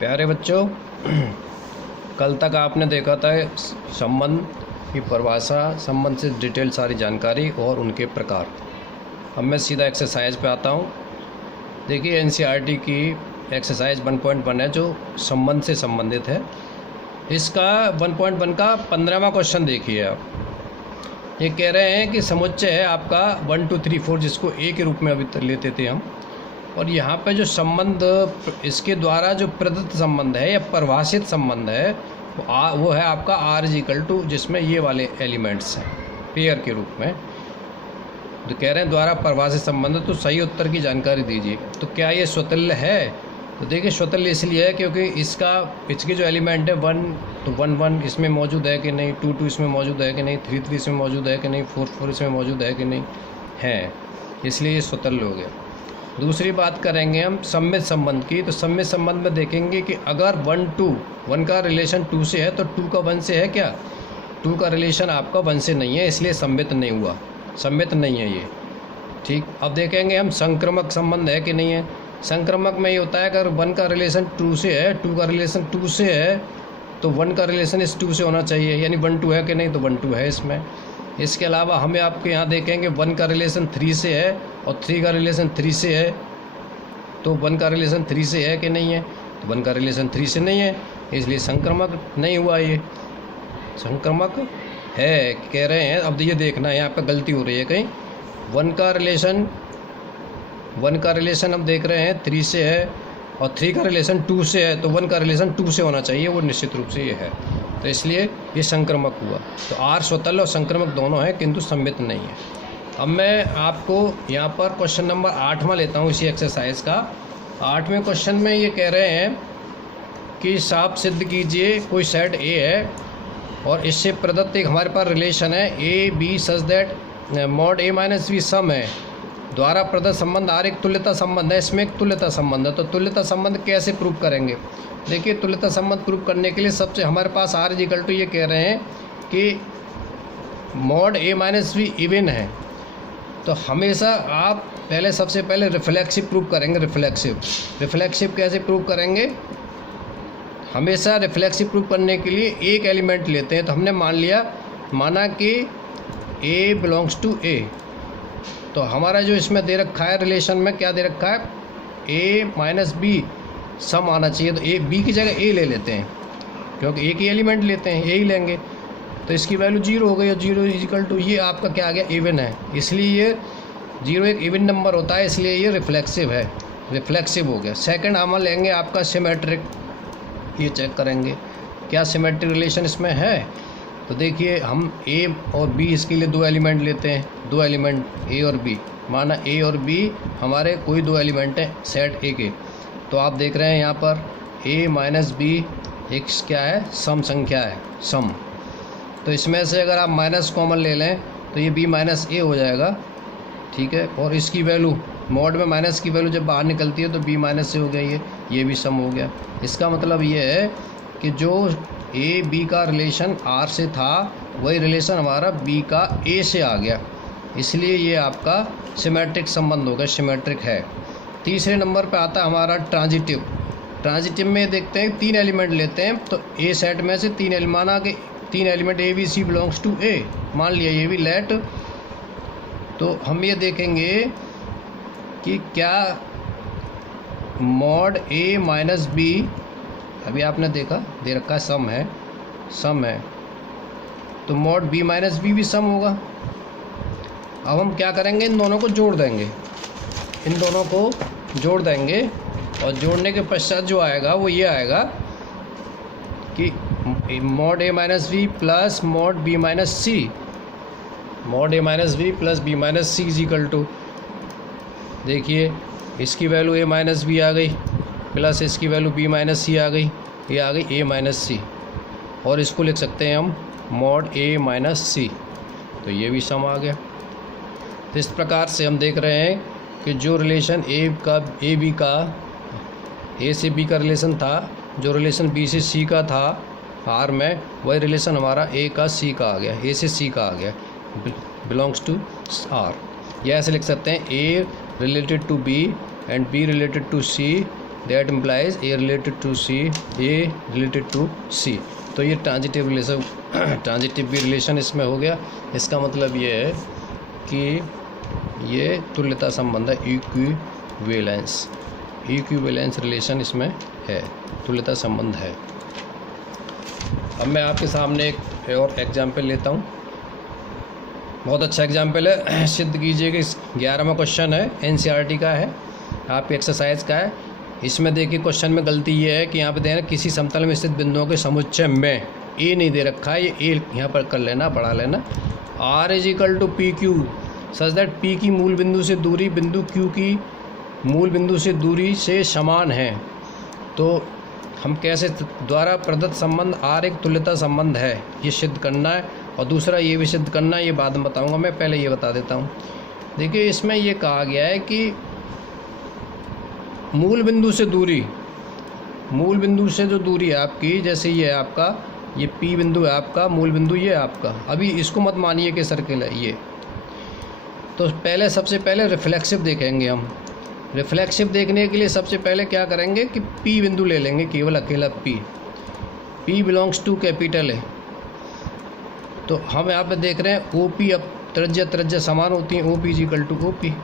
प्यारे बच्चों, कल तक आपने देखा था संबंध की परिभाषा, संबंध से डिटेल सारी जानकारी और उनके प्रकार। अब मैं सीधा एक्सरसाइज पे आता हूँ। देखिए एनसीईआरटी की एक्सरसाइज 1.1 है जो संबंध से संबंधित है। इसका 1.1 का 15वां क्वेश्चन देखिए आप। ये कह रहे हैं कि समुच्चय है आपका 1 2 3 4 जिसको ए के रूप में अभी लेते थे हम, और यहाँ पे जो संबंध इसके द्वारा जो प्रदत्त संबंध है या परिभाषित संबंध है वो है आपका R= जिसमें ये वाले एलिमेंट्स हैं पेयर के रूप में। तो कह रहे हैं द्वारा परिभाषित संबंध, तो सही उत्तर की जानकारी दीजिए। तो क्या ये स्वतुल्य है? तो देखिए स्वतुल्य इसलिए है क्योंकि इसके जो एलिमेंट है 1 तो 1 1 इसमें मौजूद है कि नहीं, 2 2 इसमें मौजूद है कि नहीं, 3 3 इसमें मौजूद है कि नहीं, 4 4 इसमें मौजूद है कि नहीं है, इसलिए ये स्वतुल्य हो गया। दूसरी बात करेंगे हम सम्मित संबंध की। तो सम्मित संबंध में देखेंगे कि अगर 1 2 1 का रिलेशन 2 से है तो 2 का 1 से है क्या? 2 का रिलेशन आपका 1 से नहीं है, इसलिए सम्मित नहीं हुआ, सम्मित नहीं है ये। ठीक, अब देखेंगे हम संक्रमक संबंध है कि नहीं है। संक्रमक में ये होता है अगर 1 का रिलेशन 2 से है, 2 का रिलेशन 2 से है तो 1 का रिलेशन इस 2 से होना चाहिए, यानी 1 2 है कि नहीं, तो 1 2 है इसमें। इसके अलावा हमें आपके यहाँ देखेंगे 1 का रिलेशन 3 से है और 3 का रिलेशन 3 से है, तो 1 का रिलेशन 3 से है कि नहीं है, तो 1 का रिलेशन 3 से नहीं है, इसलिए संक्रमक नहीं हुआ। ये संक्रमक है कह रहे हैं। अब ये देखना है यहाँ पे गलती हो रही है कहीं। 1 का रिलेशन हम देख रहे हैं 3 से है और 3 का रिलेशन 2 से है, तो 1 का रिलेशन 2 से होना चाहिए, वो निश्चित रूप से ये है, तो इसलिए ये संक्रमक हुआ। तो R स्वतुल्य और संक्रमक दोनों है किंतु सम्मित नहीं है। अब मैं आपको यहाँ पर क्वेश्चन नंबर 8वां लेता हूँ इसी एक्सरसाइज का। 8वें क्वेश्चन में ये कह रहे हैं कि साफ सिद्ध कीजिए कोई सेट A है और इससे प्रदत्त एक हमारे पास रिलेशन है AB such that mod A-B सम है। द्वारा प्रदत्त संबंध R एक तुल्यता संबंध है, इसमें एक तुल्यता संबंध है। तो तुल्यता संबंध कैसे प्रूव करेंगे? देखिए तुल्यता संबंध प्रूव करने के लिए सबसे हमारे पास R= ये कह रहे हैं कि mod A-B इवन है। तो हमेशा आप सबसे पहले रिफ्लेक्सिव प्रूव करेंगे। रिफ्लेक्सिव कैसे प्रूव करेंगे? हमेशा रिफ्लेक्सिव प्रूव करने के लिए एक एलिमेंट लेते हैं। तो हमने माना कि A बिलोंग्स टू A, तो हमारा जो इसमें दे रखा है रिलेशन में क्या दे रखा है, A-B सम आना चाहिए। तो B की जगह A ले लेते हैं क्योंकि एक ही एलिमेंट लेते हैं, A ही लेंगे, तो इसकी वैल्यू 0 हो गई। और 0 ये आपका क्या आ गया, इवन है, इसलिए ये 0 एक इवन नंबर होता है, इसलिए ये रिफ्लेक्सिव है, रिफ्लेक्सिव हो गया। सेकंड हम लेंगे आपका सिमेट्रिक। ये चेक करेंगे क्या सिमेट्रिक रिलेशन इसमें है। तो देखिए हम A और B इसके लिए 2 एलिमेंट लेते हैं, 2 एलिमेंट A और B। माना A और B हमारे कोई 2 एलिमेंट हैं सेट A के। तो आप देख रहे हैं यहाँ पर A-B एक क्या है, सम संख्या है, सम। तो इसमें से अगर आप माइनस कॉमन ले लें तो ये B-A हो जाएगा, ठीक है। और इसकी वैल्यू मॉड में माइनस की वैल्यू जब बाहर निकलती है तो B-A हो गया, ये भी सम हो गया। इसका मतलब ये है कि जो A-B का रिलेशन R से था वही रिलेशन हमारा B का A से आ गया, इसलिए ये आपका सिमेट्रिक संबंध हो गया, सिमेट्रिक है। तीसरे नंबर पे आता है हमारा ट्रांजिटिव। ट्रांजिटिव में देखते हैं 3 एलिमेंट लेते हैं। तो A सेट में से 3 एलिमेंट, माना कि 3 element A-B-C belongs to A, मान लिया ये भी लेट। तो हम ये देखेंगे कि क्या mod A-B, अभी आपने देखा दे रखा है सम है, तो mod B-B भी सम होगा। अब हम क्या करेंगे, इन दोनों को जोड़ देंगे, और जोड़ने के पश्चात जो आएगा वो ये आएगा कि mod A-B plus mod B-C, mod A-B plus B-C देखिए इसकी वैल्यू A-B आ गई प्लस इसकी वैल्यू B-C आ गई, ये आ गई A-C, और इसको लिख सकते हैं हम mod A-C, तो ये भी सम आ गया। तो इस प्रकार से हम देख रहे हैं कि जो रिलेशन A से B का रिलेशन था, जो रिलेशन B से C का था R में, वही रिलेशन हमारा A का C का आ गया, A से C का आ गया, बिलोंग्स टू R। या ऐसे लिख सकते हैं A related to B and B related to C that implies A related to C, A related to C. तो ये ट्रांजिटिव रिलेशन, ट्रांजिटिव भी रिलेशन इसमें हो गया। इसका मतलब ये है कि ये तुल्यता संबंध है, इक्विवेलेंस, इक्विवेलेंस रिलेशन इसमें है, तुल्यता संबंध है। अब मैं आपके सामने एक और एग्जाम्पल लेता हूँ, बहुत अच्छा एग्जाम्पल है, सिद्ध कीजिए कि 11वां क्वेश्चन है, एनसीईआरटी का है, आपकी एक्सरसाइज का है। इसमें देखिए क्वेश्चन में गलती ये है कि यहाँ पे देना किसी समतल में स्थित बिंदुओं के समुच्चय में, ए नहीं दे रखा है, ये ए यहाँ पर कर लेना, पढ़ा लेना। R is equal to P Q such that P की मूल बिंदु से दूरी बिंदु क्यू की मूल बिंदु से दूरी से समान है। तो हम कैसे, द्वारा प्रदत्त संबंध आर एक तुल्यता संबंध है, ये सिद्ध करना है। और दूसरा ये भी सिद्ध करना है, ये बाद में बताऊंगा, मैं पहले ये बता देता हूँ। देखिए इसमें ये कहा गया है कि मूल बिंदु से दूरी, मूल बिंदु से जो दूरी है आपकी, जैसे ये है आपका, ये पी बिंदु है आपका, मूल बिंदु ये है आपका। अभी इसको मत मानिए कि सर्किल है ये। तो पहले, सबसे पहले रिफ्लेक्सिव देखेंगे हम। रिफ्लेक्सिव देखने के लिए सबसे पहले क्या करेंगे कि पी बिंदु ले लेंगे, केवल अकेला P. P belongs to capital है, तो हम यहाँ पे देख रहे हैं ओ पी, अब त्रिज्या समान होती हैं, O P is equal to O P,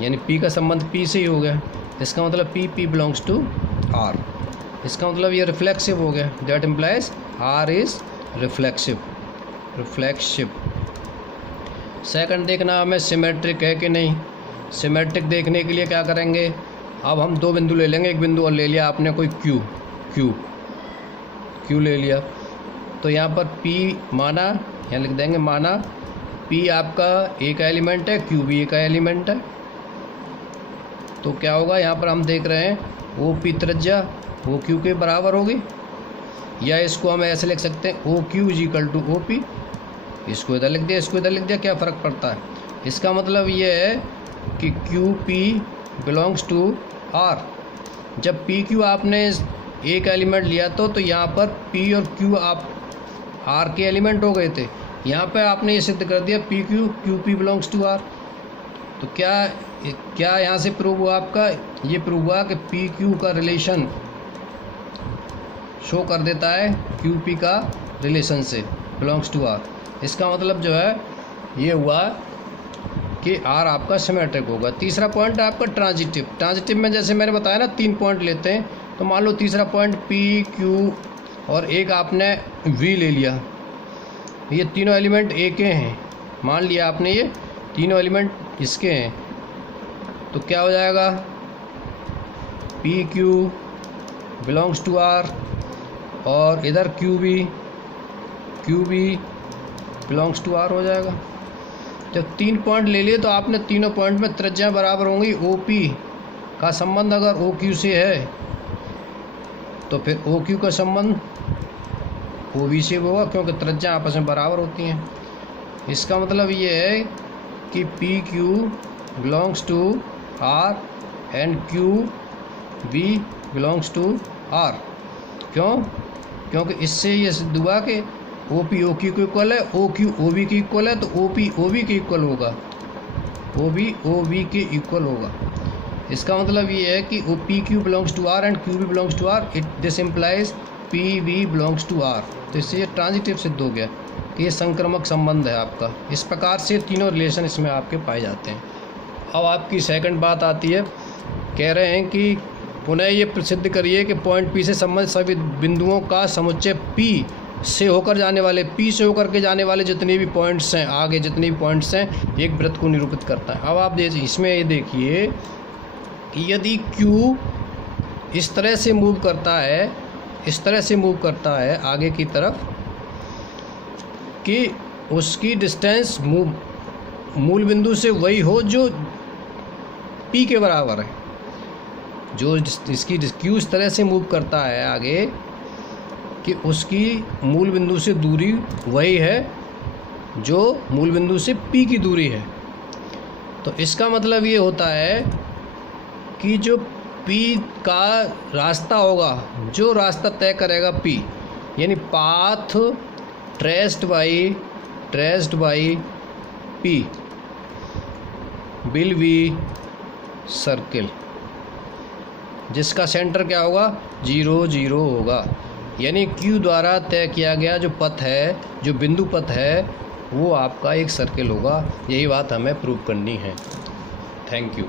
यानी पी का संबंध पी से ही हो गया। इसका मतलब पी बिलोंग्स टू आर, इसका मतलब ये रिफ्लेक्सिव हो गया। That implies R is reflexive, reflexive. Second देखना हमें सिमेट्रिक है कि नहीं। सिमेट्रिक देखने के लिए क्या करेंगे, अब हम दो बिंदु ले लेंगे, एक बिंदु और ले लिया आपने कोई क्यू ले लिया। तो यहाँ पर P माना, यहाँ लिख देंगे माना P आपका A का एलिमेंट है, Q भी A का एलिमेंट है। तो क्या होगा, यहाँ पर हम देख रहे हैं OP त्रिज्या OQ के बराबर होगी, या इसको हम ऐसे लिख सकते हैं OQ is equal to OP। इसको इधर लिख दिया, इसको इधर लिख दिया, क्या फ़र्क पड़ता है। इसका मतलब ये है कि QP बिलोंग्स टू R। जब PQ आपने एक एलिमेंट लिया तो यहाँ पर P और Q आप R के एलिमेंट हो गए थे। यहाँ पे आपने ये सिद्ध कर दिया PQ QP belongs to R। तो क्या यहाँ से प्रूव हुआ आपका, ये प्रूव हुआ कि PQ का रिलेशन शो कर देता है QP का रिलेशन से, बिलोंग्स टू R। इसका मतलब जो है ये हुआ कि R आपका सिमेट्रिक होगा। तीसरा पॉइंट है आपका ट्रांजिटिव। ट्रांजिटिव में जैसे मैंने बताया ना 3 पॉइंट लेते हैं, तो मान लो तीसरा पॉइंट P Q और एक आपने V ले लिया, ये तीनों एलिमेंट A के हैं, मान लिया आपने ये तीनों एलिमेंट इसके हैं। तो क्या हो जाएगा, PQ बिलोंग्स टू R और इधर QB बिलोंग्स टू R हो जाएगा। जब 3 पॉइंट ले लिए तो आपने तीनों पॉइंट में त्रिज्या बराबर होंगी। OP का संबंध अगर OQ से है तो फिर OQ का संबंध OB से होगा, क्योंकि त्रिज्या आपस में बराबर होती हैं। इसका मतलब ये है कि PQ belongs to R and QB belongs to R। क्योंकि इससे ये सिद्ध हुआ कि OP OQ को इक्वल है, OQ OB के इक्वल है, तो OP OB के इक्वल होगा, OB OB के इक्वल होगा। इसका मतलब ये है कि PQ belongs to R and QB belongs to R, this implies PB belongs to R। तो इससे ये ट्रांजिटिव सिद्ध हो गया कि ये संक्रमक संबंध है आपका। इस प्रकार से तीनों रिलेशन इसमें आपके पाए जाते हैं। अब आपकी सेकंड बात आती है, कह रहे हैं कि पुनः ये सिद्ध करिए कि पॉइंट P से संबंधित सभी बिंदुओं का समुच्चय P से होकर जाने वाले, P से होकर के जाने वाले जितने भी पॉइंट्स हैं, आगे जितने भी पॉइंट्स हैं, एक वृत्त को निरूपित करता है। अब आप इसमें ये देखिए कि यदि Q इस तरह से मूव करता है, इस तरह से मूव करता है आगे की तरफ, कि उसकी डिस्टेंस मूल बिंदु से वही हो जो P के बराबर है। जो इसकी Q इस तरह से मूव करता है आगे कि उसकी मूल बिंदु से दूरी वही है जो मूल बिंदु से P की दूरी है। तो इसका मतलब ये होता है कि जो P का रास्ता होगा, जो रास्ता तय करेगा P, यानी path traced by P will be circle. जिसका सेंटर क्या होगा 0 0 होगा। यानी Q द्वारा तय किया गया जो पथ है, जो बिंदु पथ है, वो आपका एक सर्किल होगा। यही बात हमें प्रूव करनी है। Thank you.